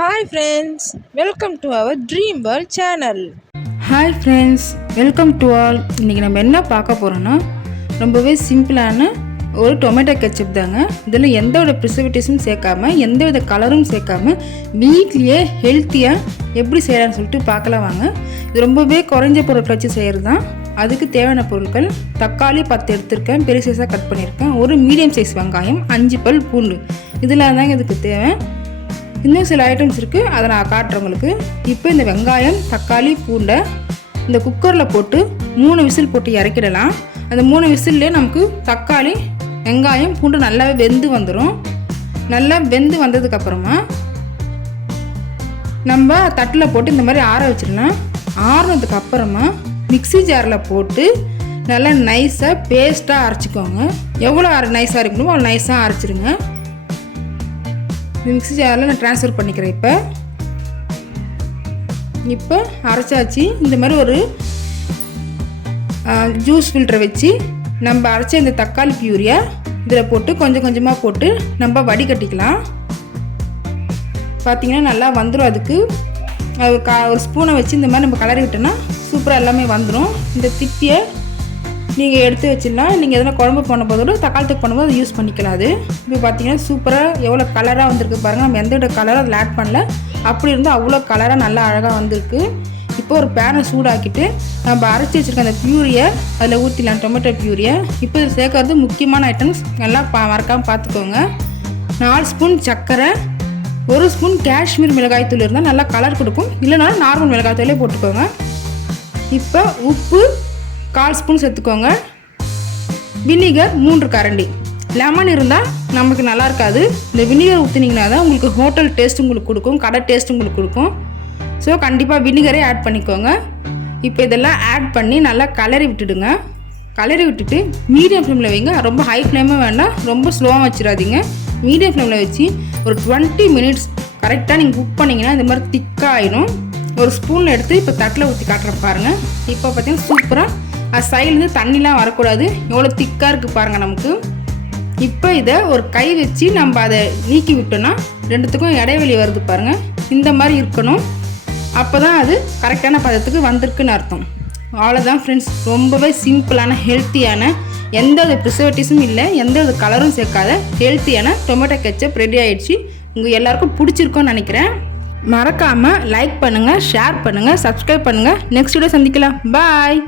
Hi friends welcome to our dream world channel hi friends welcome to all இன்றைக்கி நம்ம என்ன பார்க்க போகிறோன்னா ரொம்பவே சிம்பிளான ஒரு டொமேட்டோ கெச்சப் தாங்க. இதில் எந்த வித ப்ரிசர்வேட்டிவ்ஸும் சேர்க்காம எந்த வித கலரும் சேர்க்காம வீட்லேயே ஹெல்த்தியாக எப்படி செய்யலாம்னு சொல்லிட்டு பார்க்கலாம் வாங்க. இது ரொம்பவே குறைஞ்ச பொருட்கள் வச்சு செய்கிறது தான் அதுக்கு தேவையான பொருட்கள் தக்காளி பத்து எடுத்திருக்கேன் பெரிய சைஸாக கட் பண்ணியிருக்கேன். ஒரு மீடியம் சைஸ் வெங்காயம் அஞ்சு பல் பூண்டு. இதெல்லாம் தாங்க இதுக்கு தேவை. இன்னும் சில ஐட்டம்ஸ் இருக்குது அதை நான் காட்டுறேன் உங்களுக்கு. இப்போ இந்த வெங்காயம் தக்காளி பூண்டை இந்த குக்கரில் போட்டு மூணு விசில் போட்டு இறக்கிடலாம். அந்த மூணு விசில்லே நமக்கு தக்காளி வெங்காயம் பூண்டு நல்லாவே வெந்து வந்துடும் நல்லா வெந்து வந்ததுக்கப்புறமா நம்ம தட்டில் போட்டு இந்த மாதிரி ஆற வச்சிடலாம். ஆறுனதுக்கு அப்புறமா மிக்ஸி ஜாரில் போட்டு நல்லா நைஸாக பேஸ்ட்டாக அரைச்சிக்கோங்க. எவ்வளோ அரை நைஸாக இருக்கணுமோ அவ்வளோ நைஸாக அரைச்சிருங்க. இந்த மிக்ஸி ஜாரில் நான் ட்ரான்ஸ்ஃபர் பண்ணிக்கிறேன் இப்போ. இப்போ அரைச்சாச்சு. இந்த மாதிரி ஒரு ஜூஸ் ஃபில்டரை வச்சு நம்ம அரைச்ச இந்த தக்காளி பியூரியா இதில் போட்டு கொஞ்சம் கொஞ்சமாக போட்டு நம்ம வடிகட்டிக்கலாம். பார்த்திங்கன்னா நல்லா வந்துடும் அதுக்கு. அது கா ஒரு ஸ்பூனை வச்சு இந்த மாதிரி நம்ம கலரி விட்டோன்னா சூப்பராக எல்லாமே வந்துடும் இந்த திப்பியை நீங்கள் எடுத்து வச்சிடலாம் நீங்கள் எதனா குழம்பு பண்ண போதோட தக்காளி பண்ணும்போது அதை யூஸ் பண்ணிக்கலாம். அது இப்போ பார்த்தீங்கன்னா சூப்பராக எவ்வளோ கலராக வந்திருக்கு பாருங்கள் நம்ம எந்த வித கலரும் அதில் ஆட் பண்ணல. அப்படி இருந்தால் அவ்வளோ கலராக நல்லா அழகாக வந்திருக்கு. இப்போ ஒரு பேனை சூடாக்கிட்டு நம்ம அரைச்சி வச்சுருக்க அந்த பியூரியை அதில் ஊற்றிடலாம் டொமேட்டோ பியூரியை இப்போ சேர்க்கறது முக்கியமான ஐட்டம்ஸ் நல்லா பா மறக்காமல் பார்த்துக்கோங்க நாலு ஸ்பூன் சர்க்கரை ஒரு ஸ்பூன் காஷ்மீர் மிளகாய் தூள் இருந்தால் நல்லா கலர் கொடுக்கும். இல்லைனாலும் நார்மல் மிளகாய் தூளே போட்டுக்கோங்க. இப்போ உப்பு கால் ஸ்பூன் சேர்த்துக்கோங்க. வினிகர் மூன்று கரண்டி. லெமன் இருந்தால் நமக்கு நல்லா இருக்காது. இந்த வினிகர் ஊற்றினீங்கன்னா தான் உங்களுக்கு ஹோட்டல் டேஸ்ட் உங்களுக்கு கொடுக்கும் கடை டேஸ்ட் உங்களுக்கு கொடுக்கும். ஸோ கண்டிப்பாக வினிகரே ஆட் பண்ணிக்கோங்க. இப்போ இதெல்லாம் ஆட் பண்ணி நல்லா கலரி விட்டுடுங்க. கலரி விட்டுட்டு மீடியம் ஃப்ளேமில் வைங்க. ரொம்ப ஹை ஃப்ளேமும் வேண்டாம். ரொம்ப ஸ்லோவாக வச்சிடாதீங்க. மீடியம் ஃப்ளேமில் வச்சு ஒரு டுவெண்ட்டி மினிட்ஸ் கரெக்டாக நீங்கள் குக் பண்ணிங்கன்னா இந்த மாதிரி திக்காக ஆயிடும். ஒரு ஸ்பூன் எடுத்து இப்போ தட்டில் ஊற்றி காட்டுறேன் பாருங்கள் இப்போ பார்த்தீங்கன்னா சூப்பராக அது சைட்லேருந்து தண்ணிலாம் வரக்கூடாது. எவ்வளோ திக்காக இருக்குது பாருங்கள் நமக்கு. இப்போ இதை ஒரு கை வச்சு நம்ம அதை நீக்கி விட்டோன்னா ரெண்டுத்துக்கும் இடைவெளி வருது பாருங்கள் இந்த மாதிரி இருக்கணும். அப்போ தான் அது கரெக்டான பதத்துக்கு வந்திருக்குன்னு அர்த்தம். அவ்வளோதான் ஃப்ரெண்ட்ஸ் ரொம்பவே சிம்பிளான ஹெல்த்தியான எந்த ஒரு ப்ரிசர்வேட்டிவ்ஸும் இல்லை எந்த ஒரு கலரும் சேர்க்காத ஹெல்த்தியான டொமேட்டோ கெச்சப் ரெடி ஆகிடுச்சு உங்கள் எல்லாருக்கும் பிடிச்சிருக்கோன்னு நினைக்கிறேன். மறக்காமல் லைக் பண்ணுங்கள் ஷேர் பண்ணுங்கள் சப்ஸ்கிரைப் பண்ணுங்கள் நெக்ஸ்ட் வீடியோ சந்திக்கலாம். பாய்